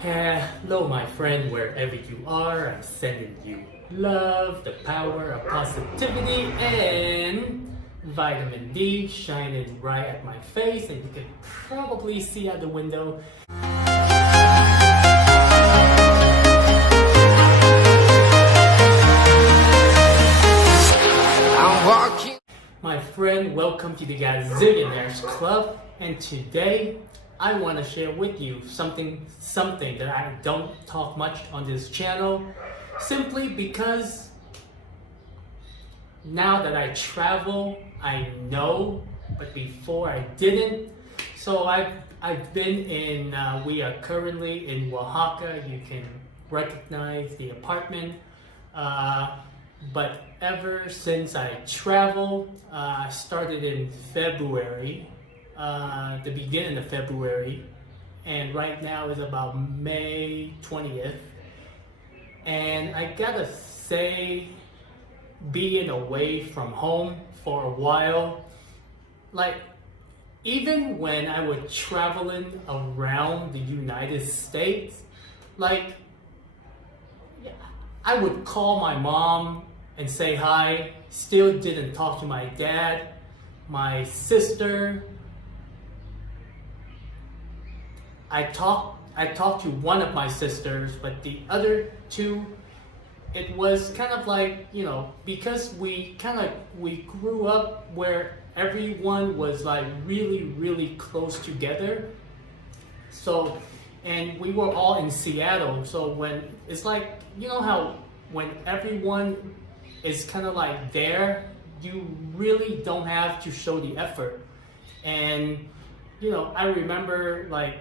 Hello, my friend, wherever you are. I'm sending you love, the power of positivity, and vitamin D shining right at my face, and you can probably see out the window. I'm walking. My friend, welcome to the Gazillionaires Club, and today I want to share with you something that I don't talk much on this channel, simply because now that I travel, I know, but before I didn't. So I've been in. We are currently in Oaxaca. You can recognize the apartment. But ever since I traveled, I started in February. The beginning of February, and right now is about May 20th. And I gotta say, being away from home for a while, like even when I was traveling around the United States, like I would call my mom and say hi, still didn't talk to my dad, my sister. I talked to one of my sisters, but the other two, it was kind of like, because we grew up where everyone was like really close together. So, and we were all in Seattle. So when it's like, how when everyone is kind of like there, you really don't have to show the effort. And, I remember like,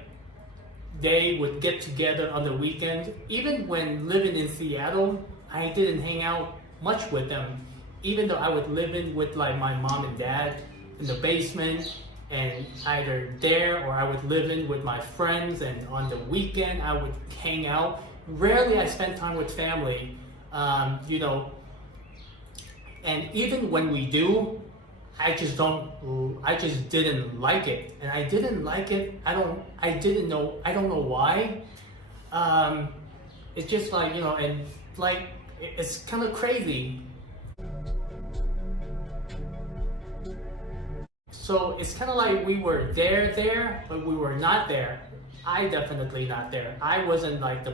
they would get together on the weekend. Even when living in Seattle, I didn't hang out much with them. Even though I would live in with like my mom and dad in the basement, and either there or I would live in with my friends, and on the weekend I would hang out. Rarely I spent time with family, and even when we do, I just didn't like it, and I didn't like it. I don't know why. It's just like, and like, it's kind of crazy. So it's kind of like we were there, but we were not there. I definitely not there. I wasn't like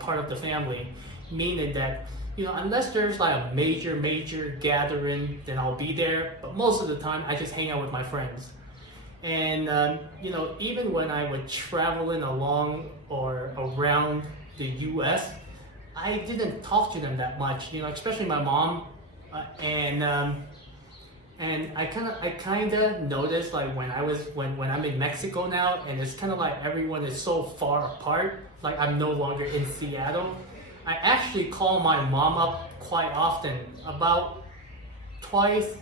part of the family, meaning that, unless there's like a major gathering, then I'll be there. But most of the time, I just hang out with my friends. And, even when I was traveling along or around the US, I didn't talk to them that much, especially my mom. And I kind of noticed, like when I'm in Mexico now, and it's kind of like everyone is so far apart, like I'm no longer in Seattle. I actually call my mom up quite often, about twice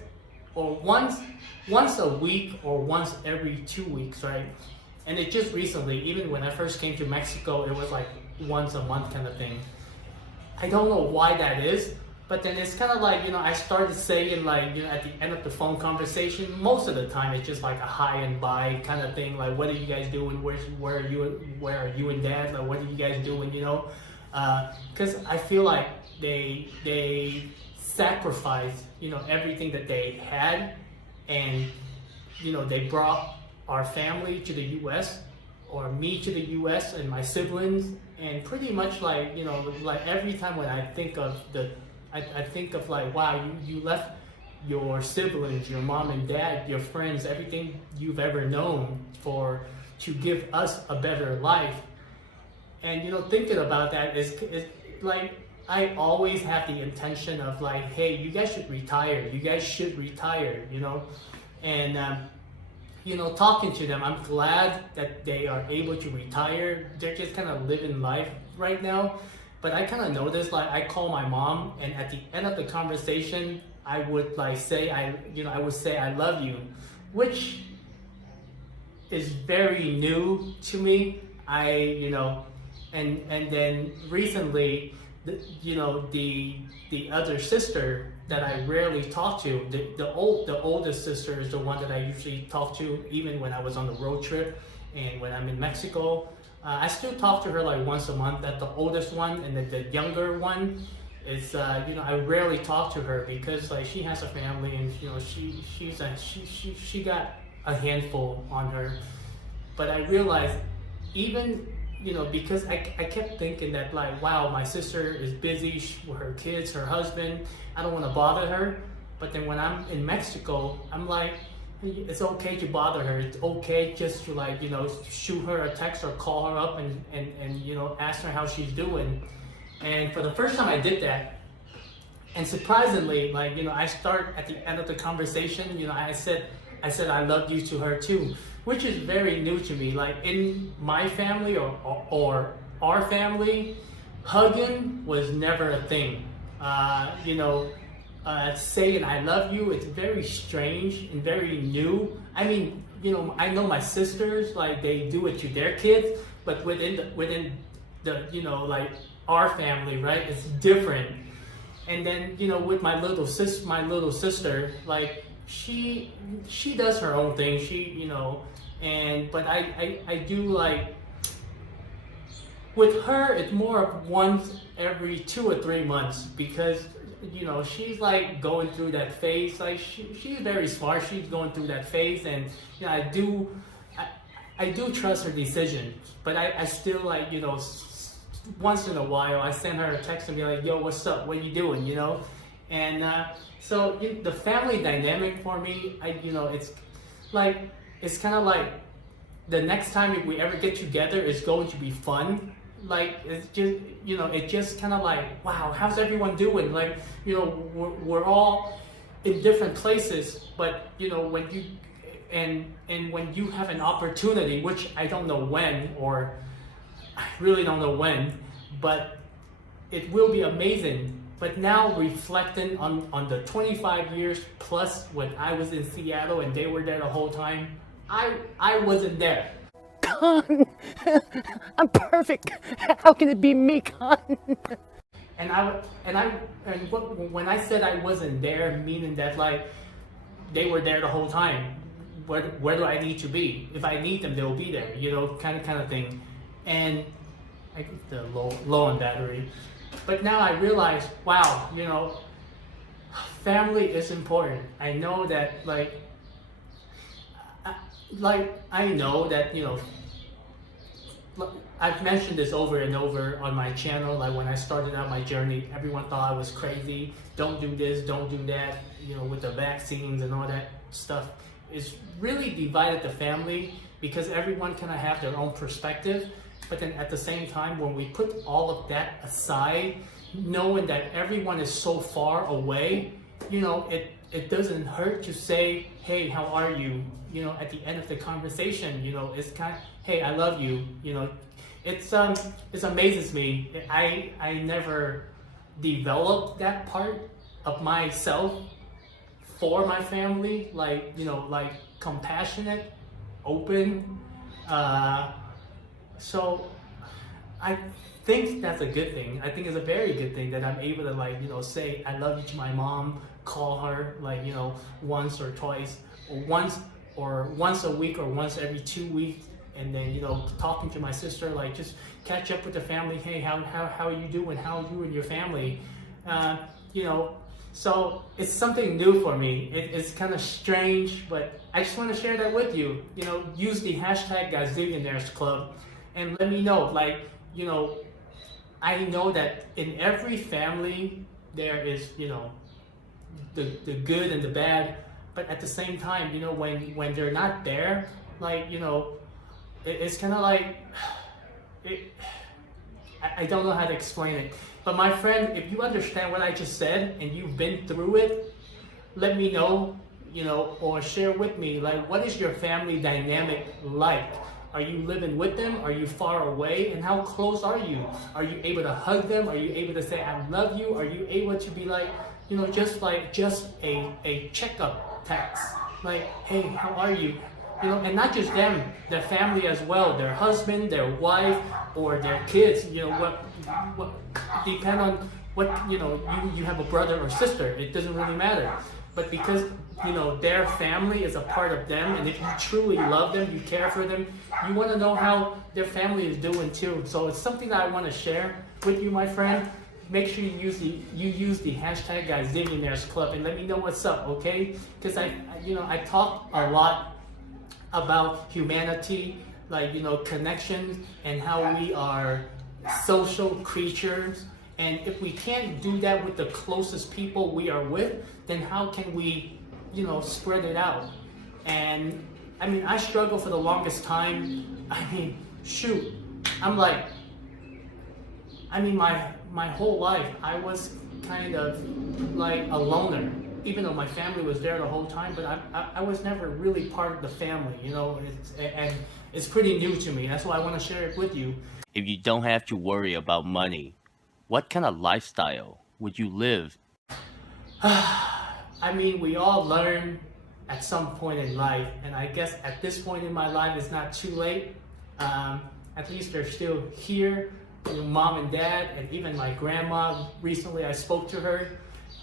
or once a week or once every 2 weeks, right? And it just recently, even when I first came to Mexico, it was like once a month kind of thing. I don't know why that is, but then it's kind of like, I started saying like, at the end of the phone conversation, most of the time it's just like a hi and bye kind of thing. Like, what are you guys doing? Where are you and dad? Like, what are you guys doing? Because I feel like they sacrificed, everything that they had, and they brought our family to the U.S. or me to the U.S. and my siblings, and pretty much like, like every time when I think of I think of like, wow, you left your siblings, your mom and dad, your friends, everything you've ever known to give us a better life. And thinking about that is like, I always have the intention of like, hey, you guys should retire. And talking to them, I'm glad that they are able to retire. They're just kind of living life right now. But I kind of noticed, like, I call my mom, and at the end of the conversation, I would like say I would say I love you, which is very new to me. And then recently, the other sister that I rarely talk to, the oldest sister is the one that I usually talk to, even when I was on the road trip and when I'm in Mexico. I still talk to her like once a month. That's the oldest one, and then the younger one is I rarely talk to her because like she has a family, and she got a handful on her. But I realized even because I kept thinking that like, wow, my sister is busy with her kids, her husband, I don't want to bother her. But then when I'm in Mexico, I'm like, it's okay to bother her. It's okay just to like, shoot her a text or call her up and ask her how she's doing. And for the first time I did that, and surprisingly, like, I start at the end of the conversation, I said I love you to her too, which is very new to me. Like in my family or our family, hugging was never a thing. Saying I love you, it's very strange and very new. I mean, I know my sisters, like they do it to their kids, but within the like our family, right, it's different. And then, with my little sister, like she does her own thing. But I do like, with her, it's more of once every 2 or 3 months because, she's like going through that phase. Like she's very smart. She's going through that phase, and I do trust her decisions. But I still like, once in a while, I send her a text and be like, yo, what's up? What are you doing? And so the family dynamic for me, it's kind of like the next time if we ever get together, it's going to be fun. Like it's just it just kind of like, wow, how's everyone doing? Like we're all in different places, but when you and when you have an opportunity, which I don't know when, or I really don't know when, but it will be amazing. But now reflecting on the 25 years plus when I was in Seattle and they were there the whole time, I wasn't there. Con, I'm perfect. How can it be me, Con? When I said I wasn't there, meaning that like they were there the whole time. Where do I need to be? If I need them, they'll be there. Kind of thing. And I get the low on battery. But now I realize, wow, family is important. I know that I know that I've mentioned this over and over on my channel. Like when I started out my journey, everyone thought I was crazy. Don't do this, don't do that. With the vaccines and all that stuff, it's really divided the family because everyone kind of have their own perspective. But then at the same time, when we put all of that aside, knowing that everyone is so far away, it doesn't hurt to say, hey, how are you? At the end of the conversation, it's kind of, hey, I love you. It amazes me. I never developed that part of myself for my family, like compassionate, open. So I think that's a good thing. I think it's a very good thing that I'm able to say I love you to my mom, call her once or twice, or once a week or once every 2 weeks, and then talking to my sister, like just catch up with the family. Hey, how are you doing? How are you and your family? So it's something new for me. It's kind of strange, but I just want to share that with you. Use the hashtag Gazillionaires Club and let me know. I know that in every family there is, the good and the bad, but at the same time, when they're not there, it's kind of like, I don't know how to explain it. But my friend, if you understand what I just said and you've been through it, let me know, or share with me, what is your family dynamic like? Are you living with them? Are you far away? And how close are you? Are you able to hug them? Are you able to say, I love you? Are you able to be just a checkup text? Hey, how are you? And not just them, their family as well, their husband, their wife, or their kids, what depend on what, you have a brother or sister, it doesn't really matter. But because you know, their family is a part of them, and if you truly love them, you care for them, you want to know how their family is doing too. So it's something that I want to share with you, my friend. Make sure you use the hashtag Gazillionaires Club and let me know what's up, okay? Because I talk a lot about humanity, like, you know, connections, and how we are social creatures. And if we can't do that with the closest people we are with, then how can we, you know, spread it out? And I mean, I struggled for the longest time. I mean, shoot, my whole life, I was kind of like a loner, even though my family was there the whole time, but I was never really part of the family, you know, and it's pretty new to me. That's why I want to share it with you. If you don't have to worry about money, what kind of lifestyle would you live? I mean, we all learn at some point in life, and I guess at this point in my life, it's not too late. At least they're still here. Mom and dad, and even my grandma. Recently I spoke to her,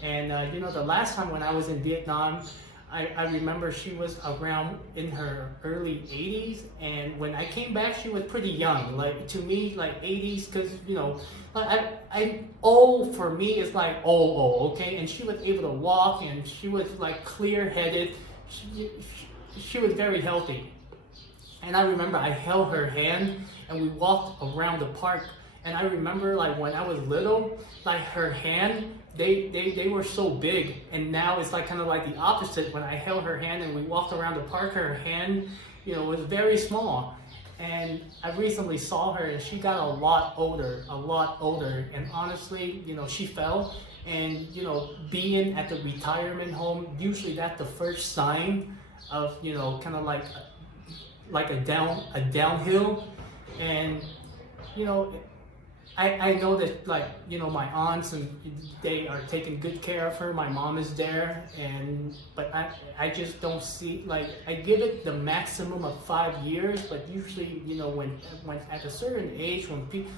and you know, the last time when I was in Vietnam, I remember she was around in her early 80s, and when I came back she was pretty young, like to me like 80s, because you know, I old for me is like old, okay, and she was able to walk, and she was like clear-headed, she was very healthy. And I remember I held her hand and we walked around the park. And I remember, like, when I was little, like her hand, they were so big, and now it's like kind of like the opposite. When I held her hand and we walked around the park, her hand, you know, was very small. And I recently saw her, and she got a lot older. And honestly, you know, she fell. And you know, being at the retirement home, usually that's the first sign of, you know, kind of like a downhill. And you know, I know that, like, you know, my aunts, and they are taking good care of her. My mom is there, but I just don't see, like, I give it the maximum of 5 years, but usually, you know, when at a certain age, when people,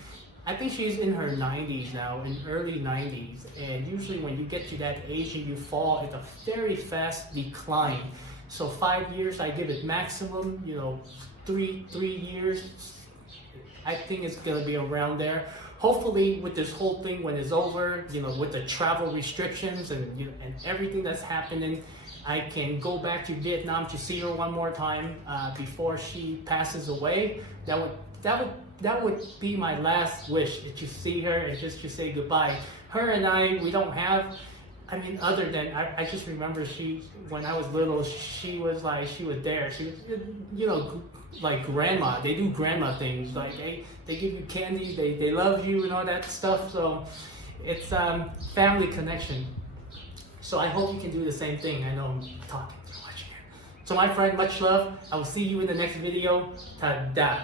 I think she's in her 90s now, in early 90s, and usually when you get to that age and you fall, it's a very fast decline. So 5 years, I give it maximum, you know, three years, I think it's gonna be around there. Hopefully, with this whole thing, when it's over, you know, with the travel restrictions and, you know, and everything that's happening, I can go back to Vietnam to see her one more time before she passes away. That would be my last wish, is to see her and just to say goodbye. Her and I, we don't have. I mean, other than, I just remember when I was little, she was there. She was, you know, like grandma. They do grandma things. Like, they give you candy, they love you and all that stuff. So it's family connection. So I hope you can do the same thing. I know I'm talking too much here. So my friend, much love. I will see you in the next video. Ta-da.